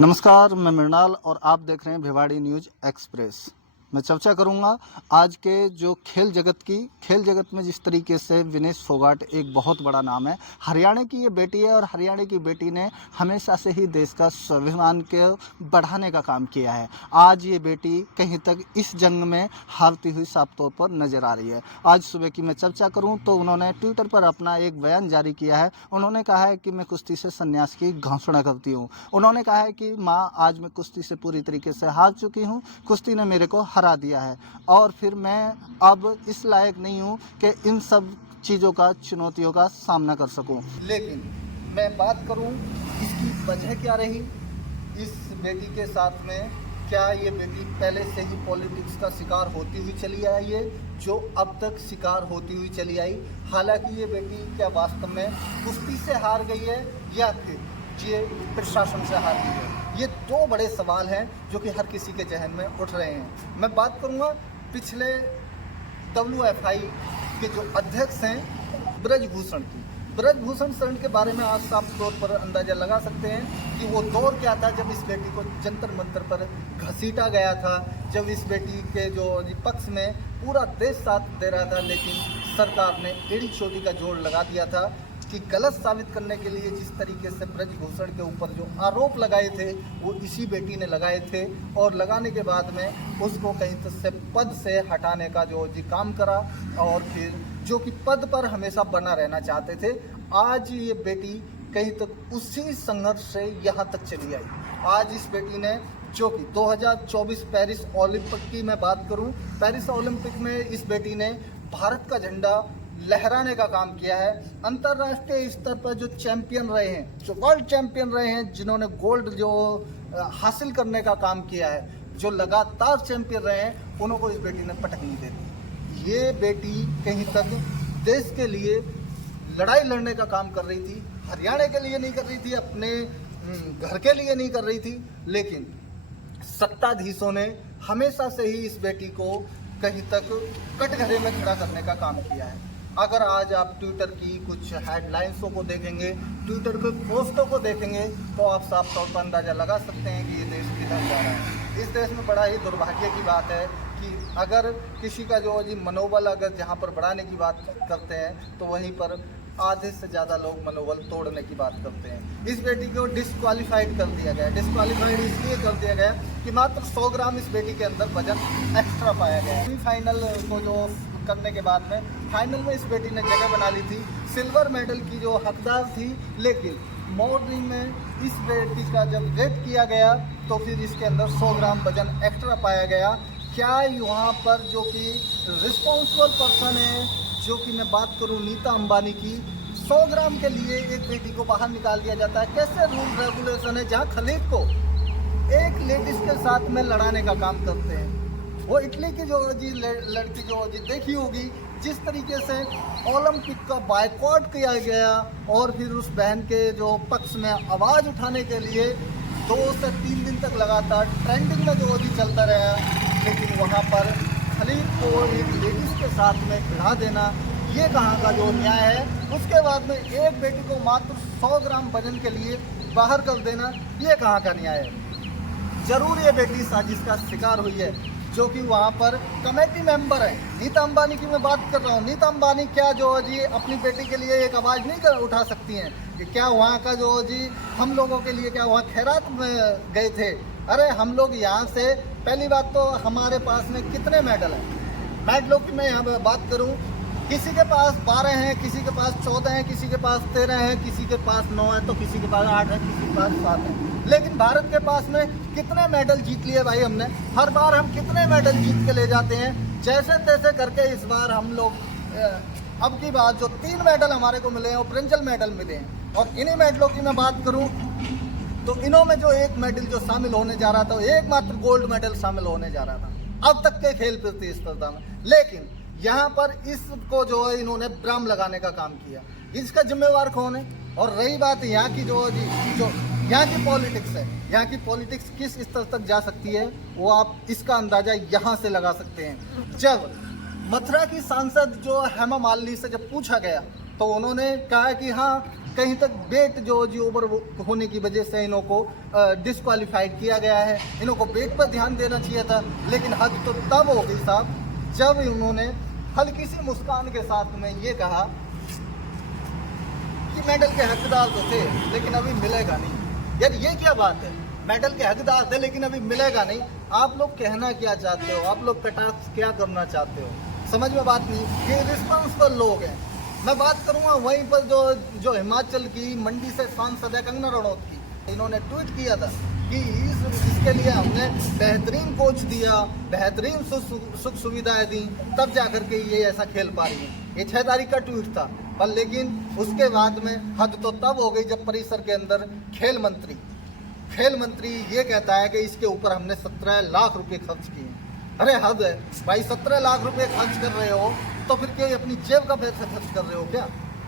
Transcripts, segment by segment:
नमस्कार, मैं मृणाल और आप देख रहे हैं भिवाड़ी न्यूज़ एक्सप्रेस। मैं चर्चा करूंगा आज के जो खेल जगत में जिस तरीके से विनेश फोगाट एक बहुत बड़ा नाम है। हरियाणा की ये बेटी है और हरियाणा की बेटी ने हमेशा से ही देश का स्वाभिमान के बढ़ाने का काम किया है। आज ये बेटी कहीं तक इस जंग में हारती हुई साफ तौर पर नज़र आ रही है। आज सुबह की मैं चर्चा करूँ तो उन्होंने ट्विटर पर अपना एक बयान जारी किया है। उन्होंने कहा है कि मैं कुश्ती से संन्यास की घोषणा करती हूँ। उन्होंने कहा है कि माँ, आज मैं कुश्ती से पूरी तरीके से हार चुकी हूँ। कुश्ती ने मेरे को हरा दिया है और फिर मैं अब इस लायक नहीं हूँ कि इन सब चीज़ों का, चुनौतियों का सामना कर सकूँ। लेकिन मैं बात करूँ इसकी वजह क्या रही इस बेटी के साथ में। क्या ये बेटी पहले से ही पॉलिटिक्स का शिकार होती हुई चली आई है, जो अब तक शिकार होती हुई चली आई? हालांकि ये बेटी क्या वास्तव में कुश्ती से हार गई है या फिर ये प्रशासन से हार गई है? ये दो बड़े सवाल हैं जो कि हर किसी के जहन में उठ रहे हैं। मैं बात करूंगा पिछले WFI के जो अध्यक्ष हैं ब्रजभूषण की। ब्रजभूषण शरण के बारे में आप साफ तौर पर अंदाज़ा लगा सकते हैं कि वो दौर क्या था जब इस बेटी को जंतर मंतर पर घसीटा गया था, जब इस बेटी के जो पक्ष में पूरा देश साथ दे रहा था, लेकिन सरकार ने एड़ी चोटी का जोड़ लगा दिया था कि गलत साबित करने के लिए जिस तरीके से ब्रजभूषण के ऊपर जो आरोप लगाए थे वो इसी बेटी ने लगाए थे, और लगाने के बाद में उसको कहीं से पद से हटाने का जो काम करा, और फिर जो कि पद पर हमेशा बना रहना चाहते थे। आज ये बेटी कहीं तक उसी संघर्ष से यहाँ तक चली आई। आज इस बेटी ने जो कि 2024 पेरिस ओलंपिक की मैं बात करूं, पेरिस ओलंपिक में इस बेटी ने भारत का झंडा लहराने का काम किया है। अंतर्राष्ट्रीय स्तर पर जो चैंपियन रहे हैं, जो वर्ल्ड चैंपियन रहे हैं, जिन्होंने गोल्ड जो हासिल करने का काम किया है, जो लगातार चैंपियन रहे हैं, उनको इस बेटी ने पटक नहीं दी। ये बेटी कहीं तक देश के लिए लड़ाई लड़ने का काम कर रही थी। हरियाणा के लिए नहीं कर रही थी, अपने घर के लिए नहीं कर रही थी, लेकिन सत्ताधीशों ने हमेशा से ही इस बेटी को कहीं तक कटघरे में खड़ा करने का काम किया है। अगर आज आप ट्विटर की कुछ हेडलाइंसों को देखेंगे, ट्विटर के पोस्टों को देखेंगे, तो आप साफ तौर पर अंदाज़ा लगा सकते हैं कि ये देश किधर जा रहा है। इस देश में बड़ा ही दुर्भाग्य की बात है कि अगर किसी का जो मनोबल अगर जहाँ पर बढ़ाने की बात करते हैं, तो वहीं पर आधे से ज़्यादा लोग मनोबल तोड़ने की बात करते हैं। इस बेटी को डिस्क्वालीफाइड कर दिया गया। डिस्क्वालीफाइड इसलिए कर दिया गया कि मात्र 100 ग्राम इस बेटी के अंदर वजन एक्स्ट्रा पाया गया। फाइनल को जो करने के बाद में फाइनल में इस बेटी ने जगह बना ली थी, सिल्वर मेडल की जो हकदार थी, लेकिन मॉडलिंग में इस बेटी का जब वेट किया गया तो फिर इसके अंदर 100 ग्राम वजन एक्स्ट्रा पाया गया। क्या वहाँ पर जो कि रिस्पॉन्सिबल पर्सन है, जो कि मैं बात करूँ नीता अंबानी की, 100 ग्राम के लिए एक बेटी को बाहर निकाल दिया जाता है? कैसे रूल रेगुलेशन है जहाँ खलीफ को एक लेडीज के साथ में लड़ाने का काम करते हैं? वो इटली की जो लड़की जो देखी होगी, जिस तरीके से ओलंपिक का बायकॉट किया गया और फिर उस बहन के जो पक्ष में आवाज़ उठाने के लिए 2 से 3 दिन तक लगातार ट्रेंडिंग में जो चलता रहा, लेकिन वहाँ पर खलीफ को एक लेडीज़ के साथ में खिला देना, ये कहाँ का जो न्याय है? उसके बाद में एक बेटी को मात्र 100 ग्राम वजन के लिए बाहर कर देना, ये कहाँ का न्याय है? जरूर ये बेटी साजिश का शिकार हुई है, जो कि वहाँ पर कमेटी मेंबर है। नीता अंबानी की मैं बात कर रहा हूँ। नीता अंबानी क्या जो अपनी बेटी के लिए एक आवाज़ नहीं उठा सकती हैं कि क्या वहाँ का जो हम लोगों के लिए क्या वहाँ खैरात में गए थे? अरे हम लोग यहाँ से, पहली बात तो हमारे पास में कितने मेडल हैं? मेडलों की मैं यहाँ पर बात करूँ, किसी के पास 12 हैं, किसी के पास 14 हैं, किसी के पास 13 हैं, किसी के पास 9 है, तो किसी के पास 8 है, किसी के पास 7 है। लेकिन भारत के पास में कितने मेडल जीत लिए भाई हमने? हर बार हम कितने मेडल जीत के ले जाते हैं? जैसे तैसे करके इस बार हम लोग अब की बात जो 3 मेडल हमारे को मिले हैं वो ब्रोंज मेडल मिले हैं। और इन्हीं मेडलों की मैं बात करूं तो इन्हों में जो एक मेडल जो शामिल होने जा रहा था, एकमात्र गोल्ड मेडल शामिल होने जा रहा था अब तक के खेल प्रतिस्पर्धा में। लेकिन यहाँ पर इसको जो है इन्होंने ब्राम लगाने का काम किया। इसका जिम्मेवार कौन है? और रही बात यहाँ की जो यहाँ की पॉलिटिक्स है, यहाँ की पॉलिटिक्स किस स्तर तक जा सकती है, वो आप इसका अंदाजा यहाँ से लगा सकते हैं। जब मथुरा की सांसद जो हेमा मालिनी से जब पूछा गया तो उन्होंने कहा कि हाँ कहीं तक वेट जो जी ओवर होने की वजह से इन्हों को डिस्क्वालीफाइड किया गया है, इन्हों को वेट पर ध्यान देना चाहिए था। लेकिन हद तो तब हो गई साहब जब उन्होंने हल्की सी मुस्कान के साथ में ये कहा कि मेडल के हकदार तो थे लेकिन अभी मिलेगा नहीं। यार ये क्या बात है, मेडल के हकदार थे लेकिन अभी मिलेगा नहीं। आप लोग कहना क्या चाहते हो, आप लोग कटाक्ष क्या करना चाहते हो, समझ में बात नहीं। ये रिस्पॉन्सिबल लोग हैं। मैं बात करूंगा वहीं पर जो हिमाचल की मंडी से सांसद है कंगना रणौत की, इन्होंने ट्वीट किया था कि इसके लिए हमने बेहतरीन कोच दिया, बेहतरीन सुख सुविधाएं दी, तब जाकर के ये ऐसा खेल पा रही है। ये 6 तारीख का ट्वीट था। पर लेकिन उसके बाद में हद तो तब हो गई जब परिसर के अंदर खेल मंत्री ये कहता है कि इसके ऊपर हमने 17 लाख रुपए खर्च किए। अरे हद है भाई, 17 लाख रुपए खर्च कर रहे हो तो फिर क्या अपनी जेब का पैसा खर्च कर रहे हो क्या?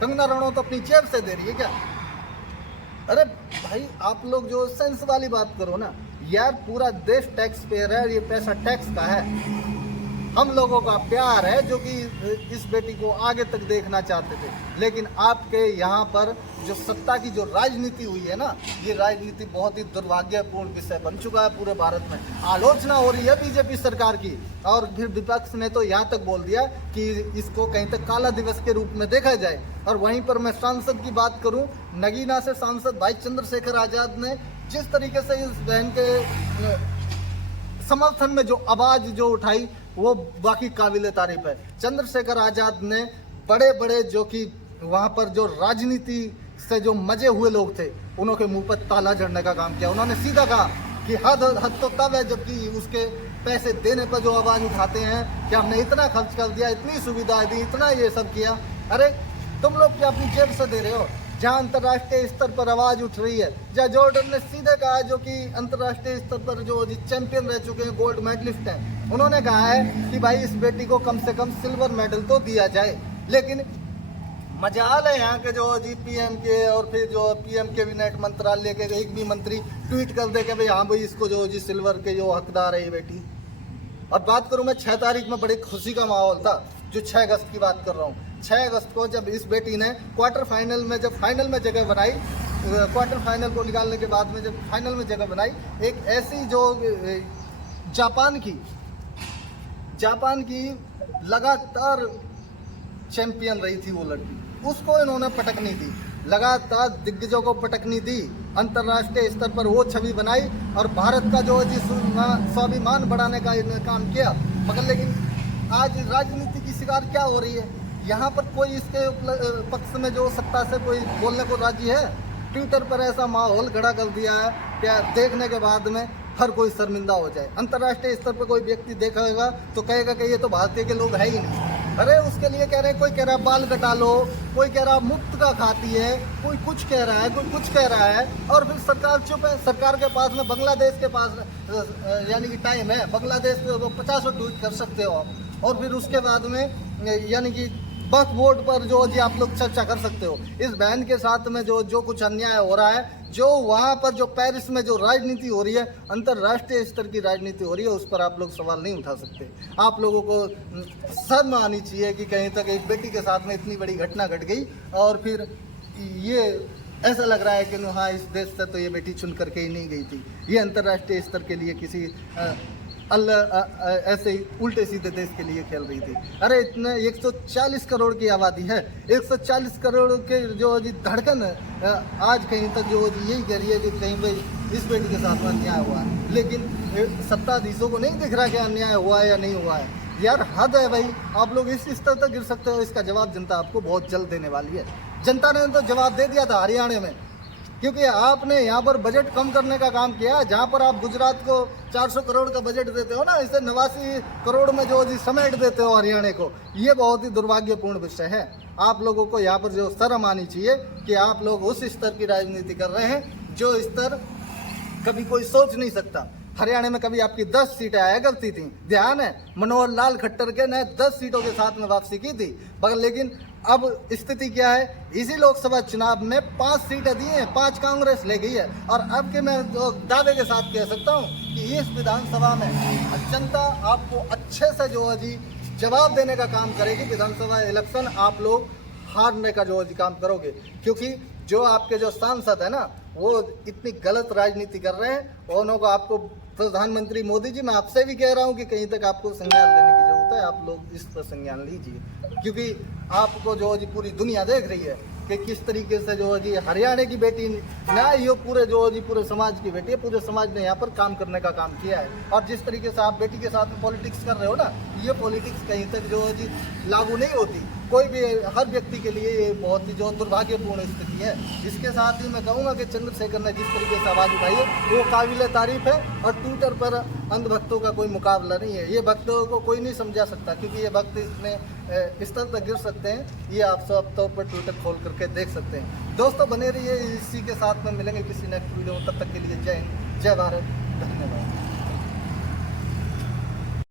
कंगना रणौत तो अपनी जेब से दे रही है क्या? अरे भाई आप लोग जो सेंस वाली बात करो ना यार, पूरा देश टैक्स पेयर है, ये पैसा टैक्स का है, हम लोगों का प्यार है जो कि इस बेटी को आगे तक देखना चाहते थे। लेकिन आपके यहाँ पर जो सत्ता की जो राजनीति हुई है ना, ये राजनीति बहुत ही दुर्भाग्यपूर्ण विषय बन चुका है पूरे भारत में। आलोचना हो रही है बीजेपी सरकार की, और फिर विपक्ष ने तो यहाँ तक बोल दिया कि इसको कहीं तक काला दिवस के रूप में देखा जाए। और वहीं पर मैं सांसद की बात करूँ, नगीना से सांसद भाई चंद्रशेखर आज़ाद ने जिस तरीके से इस बहन के समर्थन में जो आवाज़ जो उठाई वो बाकी काबिल तारीफ है। चंद्रशेखर आज़ाद ने बड़े बड़े जो कि वहाँ पर जो राजनीति से जो मजे हुए लोग थे उन्हों के मुंह पर ताला जड़ने का काम किया। उन्होंने सीधा कहा कि हद तो तब है जबकि उसके पैसे देने पर जो आवाज़ उठाते हैं कि हमने इतना खर्च कर दिया, इतनी सुविधाएं दी, इतना ये सब किया। अरे तुम लोग क्या अपनी जेब से दे रहे हो? जहाँ अंतर्राष्ट्रीय स्तर पर आवाज़ उठ रही है, जहाँ जॉर्डन ने सीधे कहा जो कि अंतर्राष्ट्रीय स्तर पर जो चैंपियन रह चुके हैं, गोल्ड मेडलिस्ट हैं, उन्होंने कहा है कि भाई इस बेटी को कम से कम सिल्वर मेडल तो दिया जाए। लेकिन मजाल है यहाँ के जो जी पीएम के और फिर जो पीएम कैबिनेट मंत्रालय के एक भी मंत्री ट्वीट कर दे कि भाई हाँ भाई इसको जो जी सिल्वर के जो हकदार है ये बेटी। और बात करूँ मैं 6 तारीख में बड़ी खुशी का माहौल था, जो 6 अगस्त की बात कर रहा हूँ। 6 अगस्त को जब इस बेटी ने क्वार्टर फाइनल में जब फाइनल में जगह बनाई, क्वार्टर फाइनल को निकालने के बाद में जब फाइनल में जगह बनाई, एक ऐसी जो जापान की लगातार चैंपियन रही थी वो लड़की, उसको इन्होंने पटकनी दी, लगातार दिग्गजों को पटकनी दी, अंतर्राष्ट्रीय स्तर पर वो छवि बनाई और भारत का जो स्वाभिमान बढ़ाने का काम किया। मगर लेकिन आज राजनीति की शिकार क्या हो रही है? यहाँ पर कोई इसके पक्ष में जो सत्ता से कोई बोलने को राजी है? ट्विटर पर ऐसा माहौल खड़ा कर दिया है क्या देखने के बाद में हर कोई शर्मिंदा हो जाए। अंतर्राष्ट्रीय स्तर पर कोई व्यक्ति देखेगा तो कहेगा कि ये तो भारतीय के लोग है ही नहीं। अरे उसके लिए कह रहे हैं, कोई कह रहा है बाल कटा लो, कोई कह रहा मुफ्त का खाती है, कोई कुछ कह रहा है, कोई कुछ कह रहा है, और फिर सरकार चुप है। सरकार के पास में बांग्लादेश के पास यानी कि टाइम है, बांग्लादेश पे 50 ट्वीट कर सकते हो आप, और फिर उसके बाद में यानी कि वक्फ बोर्ड पर जो जी आप लोग चर्चा कर सकते हो। इस बहन के साथ में जो कुछ अन्याय हो रहा है, जो वहाँ पर जो पेरिस में जो राजनीति हो रही है, अंतर्राष्ट्रीय स्तर की राजनीति हो रही है, उस पर आप लोग सवाल नहीं उठा सकते। आप लोगों को शर्म आनी चाहिए कि कहीं तक एक बेटी के साथ में इतनी बड़ी घटना घट गई और फिर ये ऐसा लग रहा है कि हाँ इस देश से तो ये बेटी चुन करके ही नहीं गई थी, ये अंतर्राष्ट्रीय स्तर के लिए किसी ऐसे ही उल्टे सीधे देश के लिए खेल रही थी। अरे इतने 140 करोड़ की आबादी है, 140 करोड़ के जो धड़कन आज कहीं तक जो यही कह रही है कि कहीं भाई इस बेटी के साथ में अन्याय हुआ है, लेकिन सत्ताधीशों को नहीं दिख रहा कि अन्याय हुआ है या नहीं हुआ है। यार हद है भाई, आप लोग इस स्तर तक गिर सकते हो। इसका जवाब जनता आपको बहुत जल्द देने वाली है। जनता ने तो जवाब दे दिया था हरियाणा में, क्योंकि आपने यहाँ पर बजट कम करने का काम किया। जहाँ पर आप गुजरात को 400 करोड़ का बजट देते हो ना, इसे 89 करोड़ में जो जी समेट देते हो हरियाणा को, ये बहुत ही दुर्भाग्यपूर्ण विषय है। आप लोगों को यहाँ पर जो शर्म आनी चाहिए कि आप लोग उस स्तर की राजनीति कर रहे हैं जो स्तर कभी कोई सोच नहीं सकता। हरियाणा में कभी आपकी 10 सीटें आया करती थी, ध्यान है, मनोहर लाल खट्टर के ने 10 सीटों के साथ में वापसी की थी। मगर लेकिन अब स्थिति क्या है, इसी लोकसभा चुनाव में 5 सीटें दी हैं, 5 कांग्रेस ले गई है। और अब के मैं दावे के साथ कह सकता हूँ कि इस विधानसभा में जनता आपको अच्छे से जो है जी जवाब देने का काम करेगी। विधानसभा इलेक्शन आप लोग हारने का जो काम करोगे, क्योंकि जो आपके जो सांसद है ना वो इतनी गलत राजनीति कर रहे हैं। और उनको आपको प्रधानमंत्री मोदी जी, मैं आपसे भी कह रहा हूँ कि कहीं तक आपको संज्ञान लेने की जरूरत है। आप लोग इस पर संज्ञान लीजिए, क्योंकि आपको जो जी पूरी दुनिया देख रही है कि किस तरीके से जो जी हरियाणा की बेटी ना, ये पूरे जो जी पूरे समाज की बेटी है, पूरे समाज ने यहाँ पर काम करने का काम किया है। और जिस तरीके से आप बेटी के साथ में पॉलिटिक्स कर रहे हो ना, ये पॉलिटिक्स कहीं तक जो जी लागू नहीं होती। कोई भी हर व्यक्ति के लिए ये बहुत ही जो दुर्भाग्यपूर्ण स्थिति है। इसके साथ ही मैं कहूँगा कि चंद्रशेखर ने जिस तरीके से आवाज़ उठाई है वो काबिल तारीफ है। और ट्विटर पर अंधभक्तों का कोई मुकाबला नहीं है। ये भक्तों को कोई नहीं समझा सकता, क्योंकि ये भक्त इसमें स्तर तक गिर सकते हैं। ये आप सब तौर पर ट्विटर खोल करके देख सकते हैं। दोस्तों बने रहिए, इसी के साथ में मिलेंगे किसी नेक्स्ट वीडियो में। तब तक के लिए जय हिंद, जय भारत, धन्यवाद।